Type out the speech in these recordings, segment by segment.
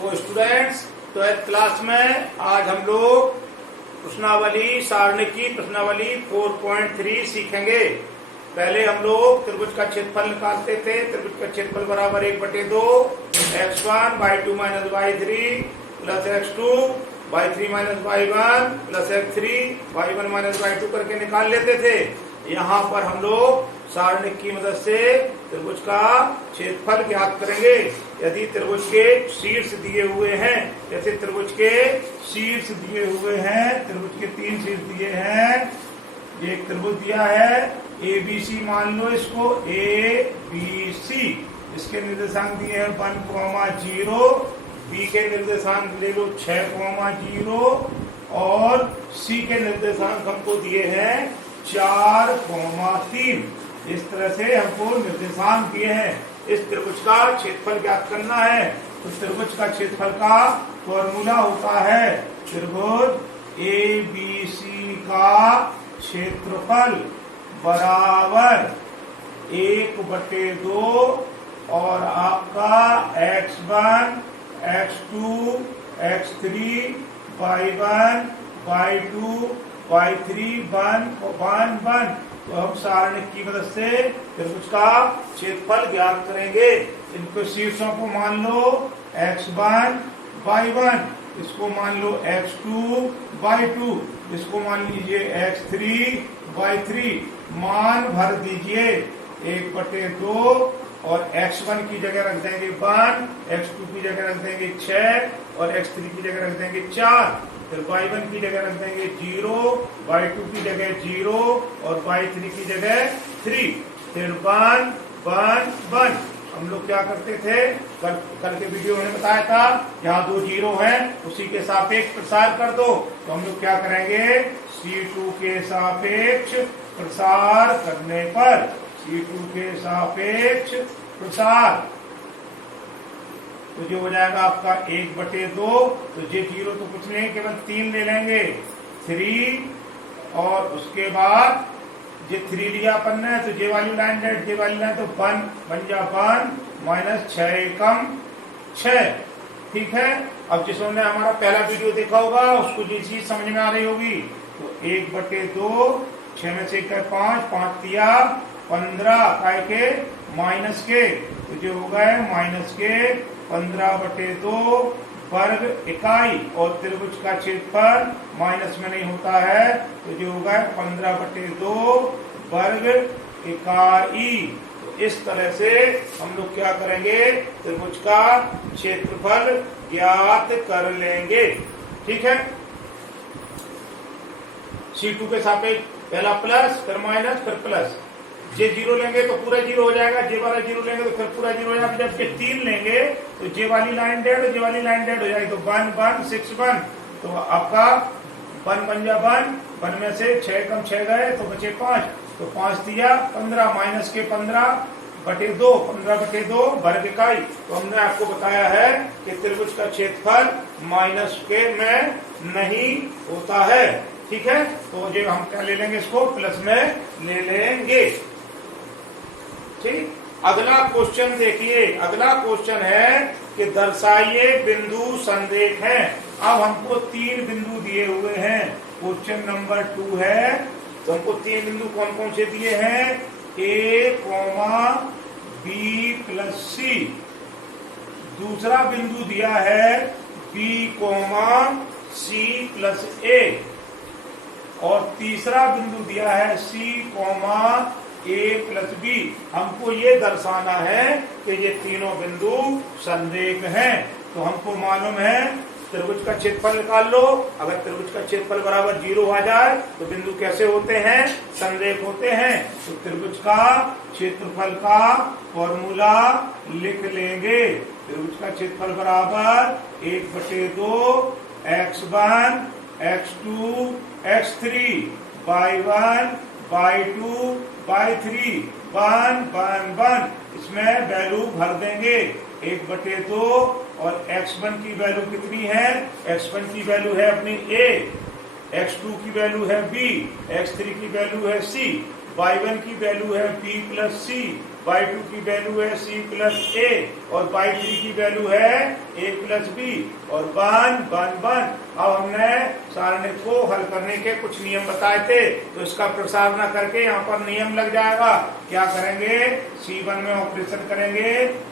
तो students, twelfth class में आज हम लोग प्रश्नावली सारणी की प्रश्नावली 4.3 सीखेंगे। पहले हम लोग त्रिभुज का क्षेत्रफल निकालते थे। त्रिभुज का क्षेत्रफल बराबर 1/2 x1 y2 minus y3 plus x2 y3 minus y1 plus x3 y1 minus y2 करके निकाल लेते थे। यहाँ पर हम लोग सारणी की मदद से त्रिभुज का क्षेत्रफल ज्ञात करेंगे। यदि त्रिभुज के शीर्ष दिए हुए हैं, जैसे त्रिभुज के शीर्ष दिए हुए हैं, त्रिभुज के 3 शीर्ष दिए हैं। ये एक त्रिभुज दिया है ABC, मान लो इसको ABC। इसके निर्देशांक दिए हैं 1,0, B के निर्देशांक ले लो 6,0 और C के निर्देशांक हमको दिए हैं 4,3। इस तरह से हमको निर्देशांक दिए हैं। इस त्रिभुज का क्षेत्रफल ज्ञात करना है। तो त्रिभुज का क्षेत्रफल का फॉर्मूला होता है त्रिभुज ABC का क्षेत्रफल बराबर 1/2 और आपका x1 x2 x3 y1 y2 y3 1 तो हम सारणी की मदद से त्रिभुज का क्षेत्रफल ज्ञात करेंगे। इनको शीर्षों को मान लो x1 y1, इसको मान लो x2 y2, इसको मान लीजिए x3 y3। मान भर दीजिए 1/2 और x1 की जगह रख देंगे 1, x2 की जगह रख देंगे 6 और x3 की जगह रख देंगे 4। फिर y1 की जगह रख देंगे 0, y2 की जगह 0 और y3 की जगह 3। फिर 1 हम लोग क्या करते थे, कल के वीडियो में बताया था, यहाँ 2 0 हैं, उसी के सापेक्ष प्रसार कर दो। तो हम लोग क्या करेंगे, C2 के सापेक्ष प्रसार करने पर, C2 के सापेक्ष प्रसार तो जो हो जाएगा आपका 1/2। तो ये 0 तो कुछ नहीं, केवल 3 ले लेंगे 3 और उसके बाद ये 3 लिया अपन ने, तो जे वाली लाइन डेट, जे वाली लाइन तो 1 बन जा 1 माइनस 6 एकम 6। ठीक है। अब जिसने हमारा पहला वीडियो देखा होगा उसको ये चीज समझ में आ रही होगी। तो 1/2, 6 में से 5 दिया 15 काय के माइनस के, तो जो हो गए माइनस के 15/2 वर्ग इकाई। और त्रिभुज का क्षेत्रफल माइनस में नहीं होता है, तो जो होगा 15/2 वर्ग इकाई। तो इस तरह से हम लोग क्या करेंगे, त्रिभुज का क्षेत्रफल ज्ञात कर लेंगे। ठीक है। C2 के सापेक्ष पहला प्लस, फिर माइनस, फिर प्लस। जे 0 लेंगे तो पूरा 0 हो जाएगा, जे वाला 0 लेंगे तो फिर पूरा 0 हो जाएगा। जब के 3 लेंगे तो जे वाली लाइन डेड और जे वाली लाइन डेड हो जाएगी। तो 1 6 1, तो आपका 1 बन जा 1 में से 6 कम 6 गए तो बचे 5, तो 5 दिया 15 माइनस के 15/2 15/2 वर्ग इकाई। तो हमने आपको बताया है कि त्रिभुज का क्षेत्रफल माइनस के में नहीं होता है। ठीक है। तो जो हम क्या ले लेंगे, इसको प्लस में ले लेंगे। ठीक। अगला क्वेश्चन देखिए। अगला क्वेश्चन है कि दर्शाइए बिंदु संरेख है। अब हमको 3 बिंदु दिए हुए हैं। क्वेश्चन नंबर 2 है। तो हमको 3 बिंदु कौन कौन से दिए हैं, A, B प्लस C। दूसरा बिंदु दिया है B, C प्लस A। और तीसरा बिंदु दिया है C, A प्लस B। हमको ये दर्शाना है कि ये तीनों बिंदु संरेख हैं। तो हमको मालूम है त्रिभुज का क्षेत्रफल निकाल लो। अगर त्रिभुज का क्षेत्रफल बराबर 0 आ जाए तो बिंदु कैसे होते हैं, संरेख होते हैं। तो त्रिभुज का क्षेत्रफल का फॉर्मूला लिख लेंगे। त्रिभुज का क्षेत्रफल बराबर 1/2 x1 x2 x3 y1 y2 y3 1 इसमें वैल्यू भर देंगे 1/2 और x1 की वैल्यू कितनी है, x1 की वैल्यू है अपनी A, x2 की वैल्यू है B, x3 की वैल्यू है C, y1 की वैल्यू है B प्लस C बाई 2 की वैल्यू है सी प्लस ए और बाई 3 की वैल्यू है ए प्लस बी और 1 1 1। अब हमने सारणी को हल करने के कुछ नियम बताए थे, तो इसका प्रसार न करके यहाँ पर नियम लग जाएगा। क्या करेंगे, C1 में ऑपरेशन करेंगे,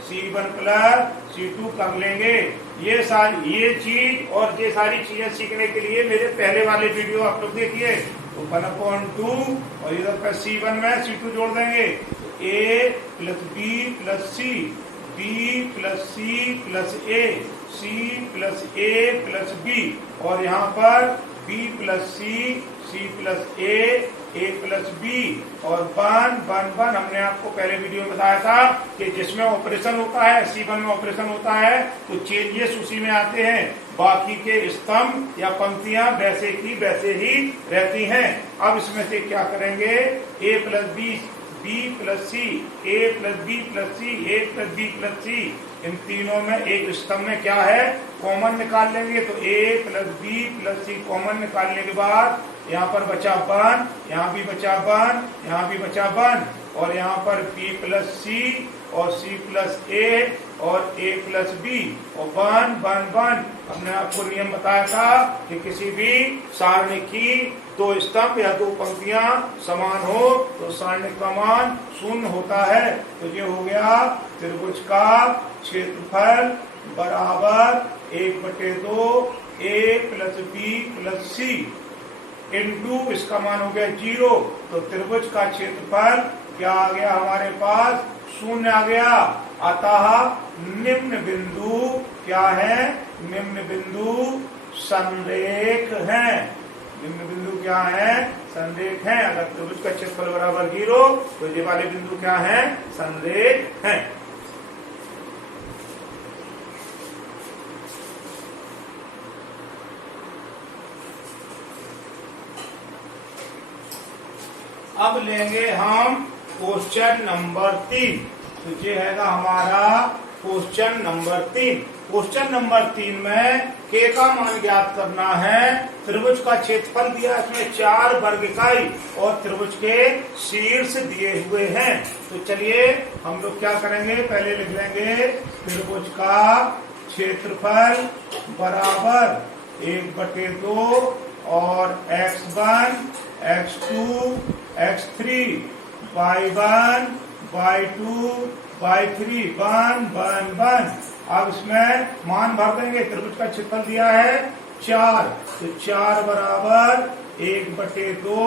C1 प्लस C2 कर लेंगे। ये चीज और ये सारी चीजें सीखने के लिए मेरे पहले वाले वीडियो आप लोग देखिए। तो 1/2 और इधर पर C1 में C2 जोड़ देंगे, A plus B plus C, B plus C plus A, C plus A plus B और यहाँ पर B plus C plus A plus B और 1 1 1। हमने आपको पहले वीडियो में बताया था कि जिसमें ऑपरेशन होता है, C1 में ऑपरेशन होता है, तो चेंजेस उसी में आते हैं, बाकी के स्तंभ या पंक्तियां वैसे की वैसे ही रहती हैं। अब इसमें से क्या करेंगे, ए प्लस बी प्लस सी, ए प्लस बी प्लस सी, ए प्लस बी प्लस सी, इन तीनों में एक स्तंभ में क्या है, कॉमन निकाल लेंगे। तो ए प्लस बी प्लस सी कॉमन निकालने के बाद यहाँ पर बचा 1, यहाँ भी बचा 1, यहाँ भी बचा 1 और यहाँ पर बी प्लस सी और सी प्लस ए और ए प्लस बी और 1 1 1। हमने आपको नियम बताया था कि किसी भी सारणी की दो स्तंभ या दो पंक्तियां समान हो तो सारणी का मान 0 होता है। तो ये हो गया त्रिभुज का क्षेत्रफल बराबर 1/2 ए प्लस बी प्लस सी इंटू इसका मान हो गया 0। तो त्रिभुज का क्षेत्रफल क्या आ गया हमारे पास, 0 आ गया। अतः निम्न बिंदु क्या है, निम्न बिंदु संरेख है। निम्न बिंदु क्या है, संरेख है। अगर त्रिभुज का क्षेत्रफल बराबर 0 तो ये वाले बिंदु क्या है, संरेख है। अब लेंगे हम क्वेश्चन नंबर 3। तो ये है हमारा क्वेश्चन नंबर 3। क्वेश्चन नंबर 3 में के का मान ज्ञात करना है। त्रिभुज का क्षेत्रफल दिया, इसमें 4 वर्ग इकाई और त्रिभुज के शीर्ष दिए हुए हैं। तो चलिए हम लोग क्या करेंगे, पहले लिख लेंगे त्रिभुज का क्षेत्रफल बराबर 1/2 और x1 x2 x3 y1 y2 y3 1 1 1। अब इसमें मान भर देंगे। त्रिभुज का क्षेत्रफल दिया है 4, तो 4 बराबर 1/2,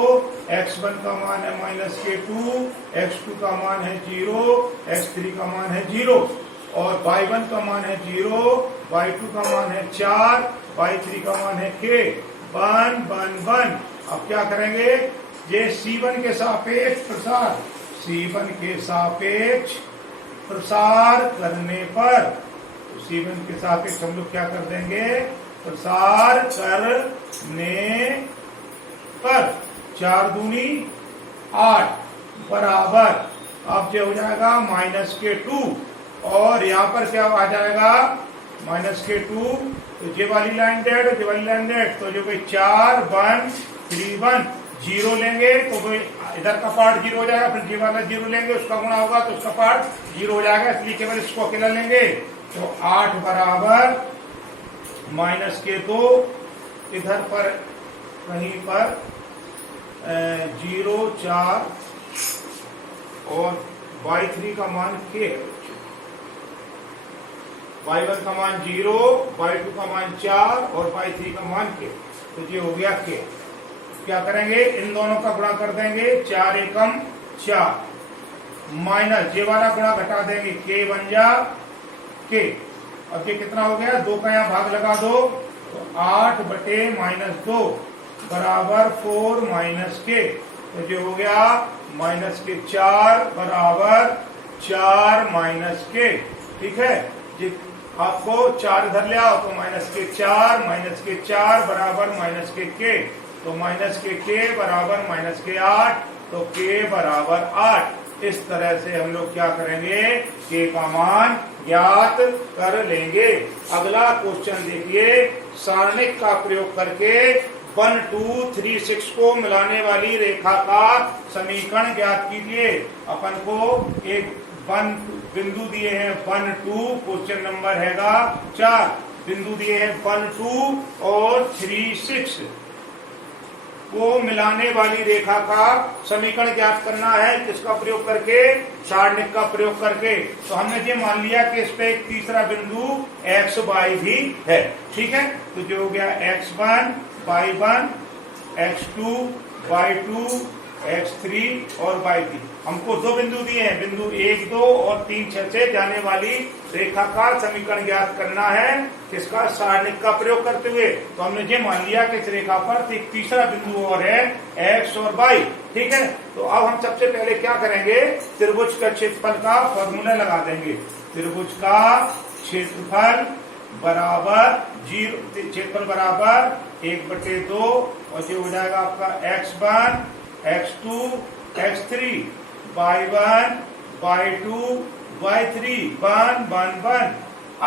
x1 का मान है -k2, x2 का मान है 0, x3 का मान है 0 और y1 का मान है 0, y2 का मान है 4, y3 का मान है k 1 1 1। अब क्या करेंगे, ये C1 के सापेक्ष प्रसार, C1 के सापेक्ष प्रसार करने पर, C1 के सापेक्ष हम लोग क्या कर देंगे, प्रसार करने पर 4 दूनी 8 बराबर, अब जो हो जाएगा -k2 और यहाँ पर क्या आ जाएगा -k2। तो ये वाली लाइन डेड, ये वाली लाइन डेड, तो जो भाई 4 1 3 1 0 लेंगे तो भाई इधर का पार्ट 0 हो जाएगा, फिर ये वाला 0 लेंगे, उसका गुणा होगा तो उसका पार्ट 0 हो जाएगा, इसलिए केवल इसको अकेला लेंगे। तो 8 बराबर -k2, इधर पर कहीं पर 0 4 और y3 का मान k है, y1 का मान 0, y2 का मान 4 और y3 का मान k। तो ये हो गया k। क्या करेंगे, इन दोनों का गुणा कर देंगे, 4 एकम 4 माइनस ये वाला गुणा घटा देंगे, k बन जा k। अब ये कितना हो गया, 2 का यहाँ भाग लगा दो, तो 8/-2 बराबर 4 -k। तो ये हो गया -k4 बराबर 4 -k। ठीक है जी, आपको 4 इधर ले आओ तो -k4 बराबर -k। तो -k बराबर -k8, तो k बराबर 8। इस तरह से हम लोग क्या करेंगे, k का मान ज्ञात कर लेंगे। अगला क्वेश्चन देखिए, सारणिक का प्रयोग करके 1 2 3 6 को मिलाने वाली रेखा का समीकरण ज्ञात कीजिए। अपन को एक वन बिंदु दिए हैं 1 2, क्वेश्चन नंबर हैगा 4, बिंदु दिए हैं 1 2 और 3 6 को मिलाने वाली रेखा का समीकरण ज्ञात करना है। किसका प्रयोग करके? सारणिक का प्रयोग करके। तो हमने ये मान लिया कि इस पे एक तीसरा बिंदु x y भी है, ठीक है। तो जो हो गया x1 y1 x2 y2 x3 और y3। हमको दो बिंदु दिए हैं, बिंदु 1 2 और 3 6 से जाने वाली रेखा का समीकरण ज्ञात करना है। किसका? सारणिक का प्रयोग करते हुए। तो हमने ये मान लिया कि इस रेखा पर एक तीसरा बिंदु और है x और y, ठीक है। तो अब हम सबसे पहले क्या करेंगे? त्रिभुज का क्षेत्रफल का फॉर्मूला लगा देंगे। त्रिभुज का क्षेत्रफल बराबर 0, क्षेत्रफल बराबर 1/2 और ये हो जाएगा आपका x1 x2 x3 y1 y2 y3 1 1 1।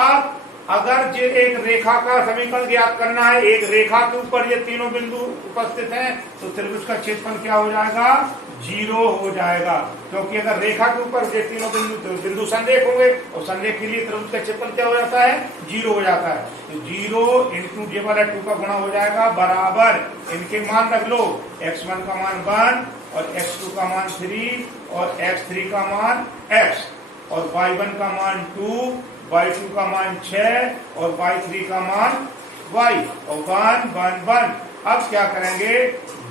अब अगर ये एक रेखा का समीकरण ज्ञात करना है, एक रेखा के ऊपर ये तीनों बिंदु उपस्थित हैं, तो त्रिभुज का क्षेत्रफल क्या हो जाएगा? 0 हो जाएगा। क्योंकि अगर रेखा के ऊपर ये तीनों बिंदु संरेख होंगे और संरेख के लिए त्रिभुज का क्षेत्रफल क्या हो जाता है? 0 हो जाता है। तो 0 इंटू जे वाला 2 का गुणा हो जाएगा बराबर, इनके मान रख लो, x1 का मान 1 और x2 का मान 3 और x3 का मान x और y1 का मान 2, y2 का मान 6 और y3 का मान y और 1 1 1। अब क्या करेंगे?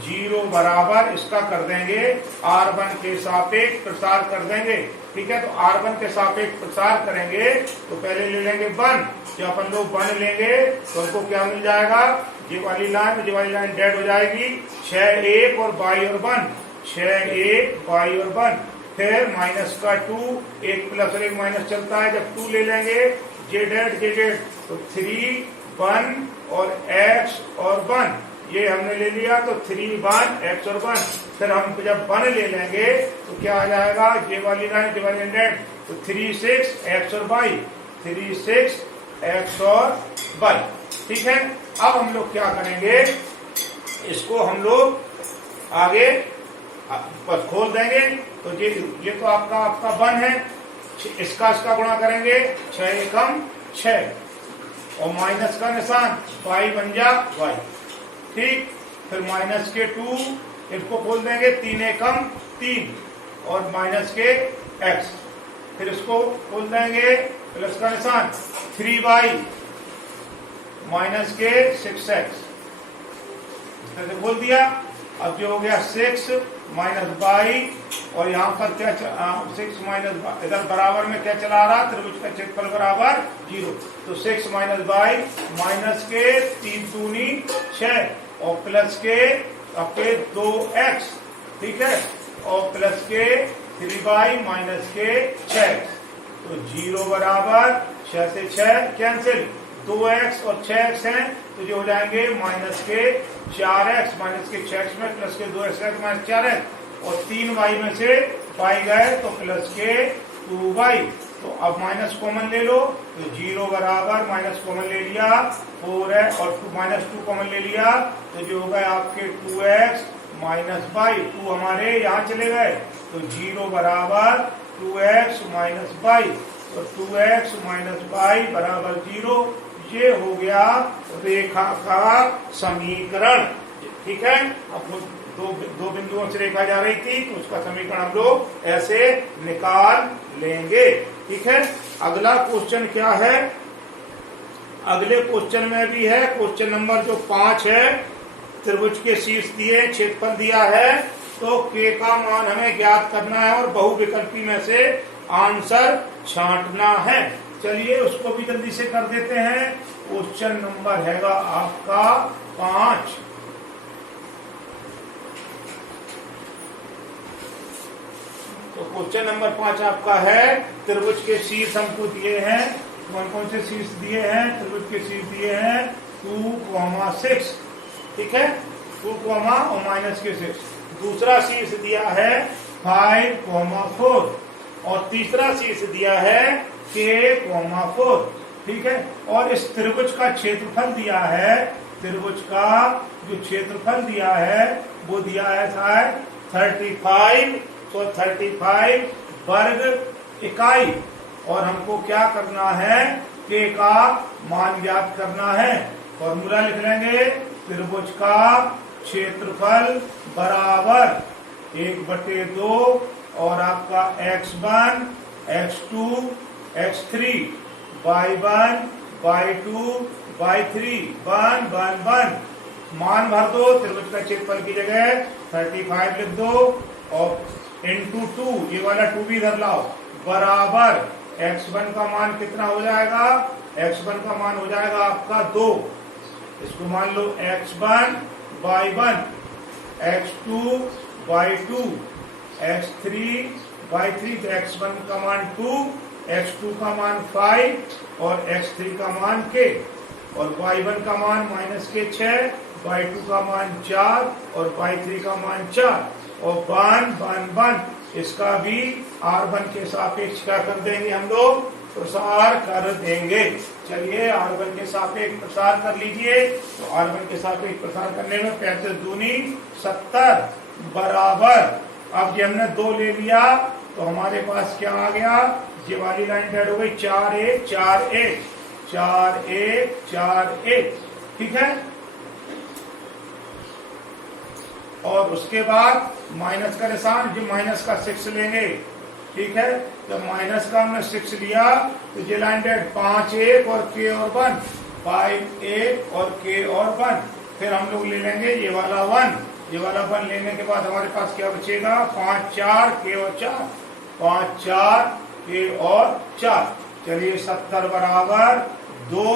0 बराबर इसका कर देंगे r1 के सापेक्ष प्रसार कर देंगे, ठीक है। तो r1 के सापेक्ष प्रसार करेंगे तो पहले ले लेंगे 1। जब अपन लोग 1 लेंगे तो हमको क्या मिल जाएगा? ये वाली लाइन डेड हो जाएगी, 6 1 और y और 1, 6 1 y और 1। फिर माइनस का 2, 1 प्लस और 1 माइनस चलता है, जब 2 ले लेंगे जे डेड तो 3 1 और x और 1 ये हमने ले लिया, तो 3 1 x और 1। फिर हम जब 1 ले लेंगे तो क्या आ जाएगा? ये वाली लाइन डेड, तो 3 6 x और y, 3 6 x और y, ठीक है। अब हम लोग क्या करेंगे? इसको हम लोग आगे बस खोल देंगे। तो ये तो आपका 1 है, इसका गुणा करेंगे, 6 एकम 6 और माइनस का निशान, y बन जा y, ठीक। फिर माइनस के 2, इसको खोल देंगे, 3 एकम 3 और माइनस के x। फिर इसको खोल देंगे, प्लस का निशान, 3y माइनस के 6x, खोल दिया। अब जो हो गया 6 माइनस बाई और यहाँ पर क्या 6 माइनस, इधर बराबर में क्या चला रहा? त्रिभुज का क्षेत्रफल बराबर 0। तो 6 माइनस बाई माइनस के 3 दूनी 6 और प्लस के आपके 2x, ठीक है, और प्लस के 3y माइनस के 6x। तो 0 बराबर 6 से 6 कैंसिल, 2x और 6x हैं, तो जो हो जाएंगे माइनस के 4x, माइनस के 6x में प्लस के 2x माइनस 4x और 3y में से y गए तो प्लस के 2y। तो अब माइनस कॉमन ले लो, तो 0 बराबर माइनस कॉमन ले लिया 4 है और माइनस 2 कॉमन ले लिया, तो जो हो गए आपके 2x माइनस y, 2 हमारे यहाँ चले गए, तो 0 बराबर 2x माइनस y, तो 2x माइनस y बराबर 0। ये हो गया रेखा का समीकरण, ठीक है। अब दो बिंदुओं से रेखा जा रही थी तो उसका समीकरण हम लोग ऐसे निकाल लेंगे, ठीक है। अगला क्वेश्चन क्या है? अगले क्वेश्चन में भी है, क्वेश्चन नंबर जो 5 है, त्रिभुज के शीर्ष दिए, क्षेत्रफल दिया है, तो k का मान हमें ज्ञात करना है और बहुविकल्पी में से आंसर छांटना है। चलिए उसको भी जल्दी से कर देते हैं। क्वेश्चन नंबर हैगा आपका 5। तो क्वेश्चन नंबर 5 आपका है, त्रिभुज के शीर्ष हमको दिए हैं, कौन कौन से शीर्ष दिए हैं? त्रिभुज के शीर्ष दिए हैं 2, 6, ठीक है, 2, और माइनस के 6। दूसरा शीर्ष दिया है 5, 4 और तीसरा शीर्ष दिया है k, 4, ठीक है। और इस त्रिभुज का क्षेत्रफल दिया है, त्रिभुज का जो क्षेत्रफल दिया है वो दिया है शायद 35, तो 35 वर्ग इकाई, और हमको क्या करना है, के का मान ज्ञात करना है। फॉर्मूला लिख लेंगे, त्रिभुज का क्षेत्रफल बराबर 1/2 और आपका x1 x2 x3 y1 y2 y3 1 मान भर दो, त्रिभुज का क्षेत्रफल की जगह 35 लिख दो और इंटू 2, ये वाला 2 भी इधर लाओ, बराबर x1 का मान कितना हो जाएगा, x1 का मान हो जाएगा आपका 2, इसको मान लो x1 y1 x2 y2 x3 y3, तो x1 का मान 2, x2 का मान 5 और x3 का मान k, और y1 का मान -6, y2 का मान 4 और y3 का मान 4 और 1 इसका भी r1 के सापेक्ष क्या कर देंगे हम लोग, प्रसार कर देंगे। चलिए r1 के सापेक्ष प्रसार कर लीजिए। तो r1 के सापेक्ष प्रसार करने में 35 दूनी 70 बराबर, अब ये हमने 2 ले लिया तो हमारे पास क्या आ गया, ये वाली लाइन ऐड हो गई 4 1 4 1 4 1 4 1, ठीक है। और उसके बाद माइनस का निशान, जो माइनस का 6 लेंगे, ठीक है। तो माइनस का हमने 6 लिया तो ये लाइन डेट 5 1 और k और 1, 5 1 और k और 1, फिर हम लोग ले लेंगे ये वाला 1, ये वाला 1 लेने के बाद हमारे पास क्या बचेगा, 5 4 k और 4, 5 4 k और 4। चलिए 70 बराबर 2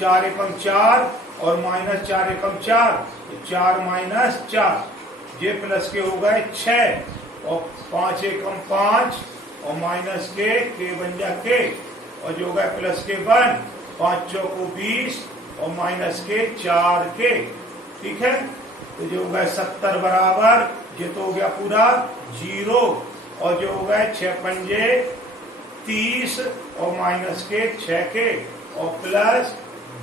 4 एकम 4 और -4 एकम 4, 4 -4, ये प्लस के हो गए 6 और 5 एकम 5 और माइनस के बन जा के, और जो हो गए प्लस के 1, 5 चौको 20 और माइनस के 4 के, ठीक है। तो जो हो गए 70 बराबर, ये तो हो गया पूरा 0, और जो हो गए 6 पंजे 30 और माइनस के 6 के और प्लस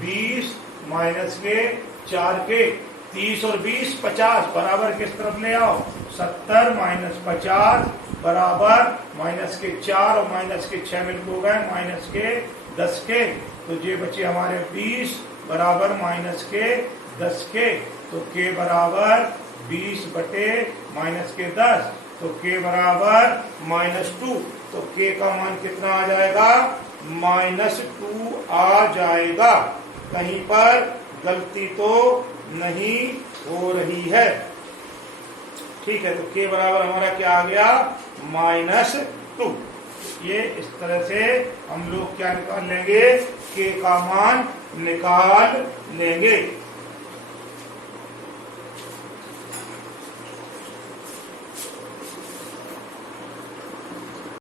20 माइनस के 4 के, 30 और 20 50 बराबर किस तरफ ले आओ, 70 - 50 बराबर माइनस के 4 और माइनस के 6 मिलकर हो गए माइनस के 10 के, तो ये बचे हमारे 20 बराबर माइनस के 10 के, तो के बराबर 20 बटे माइनस के 10, तो के बराबर -2, तो के का मान कितना आ जाएगा, -2 आ जाएगा। कहीं पर गलती तो नहीं हो रही है, ठीक है। तो के बराबर हमारा क्या आ गया, -2। ये इस तरह से हम लोग क्या निकाल लेंगे, के का मान निकाल लेंगे।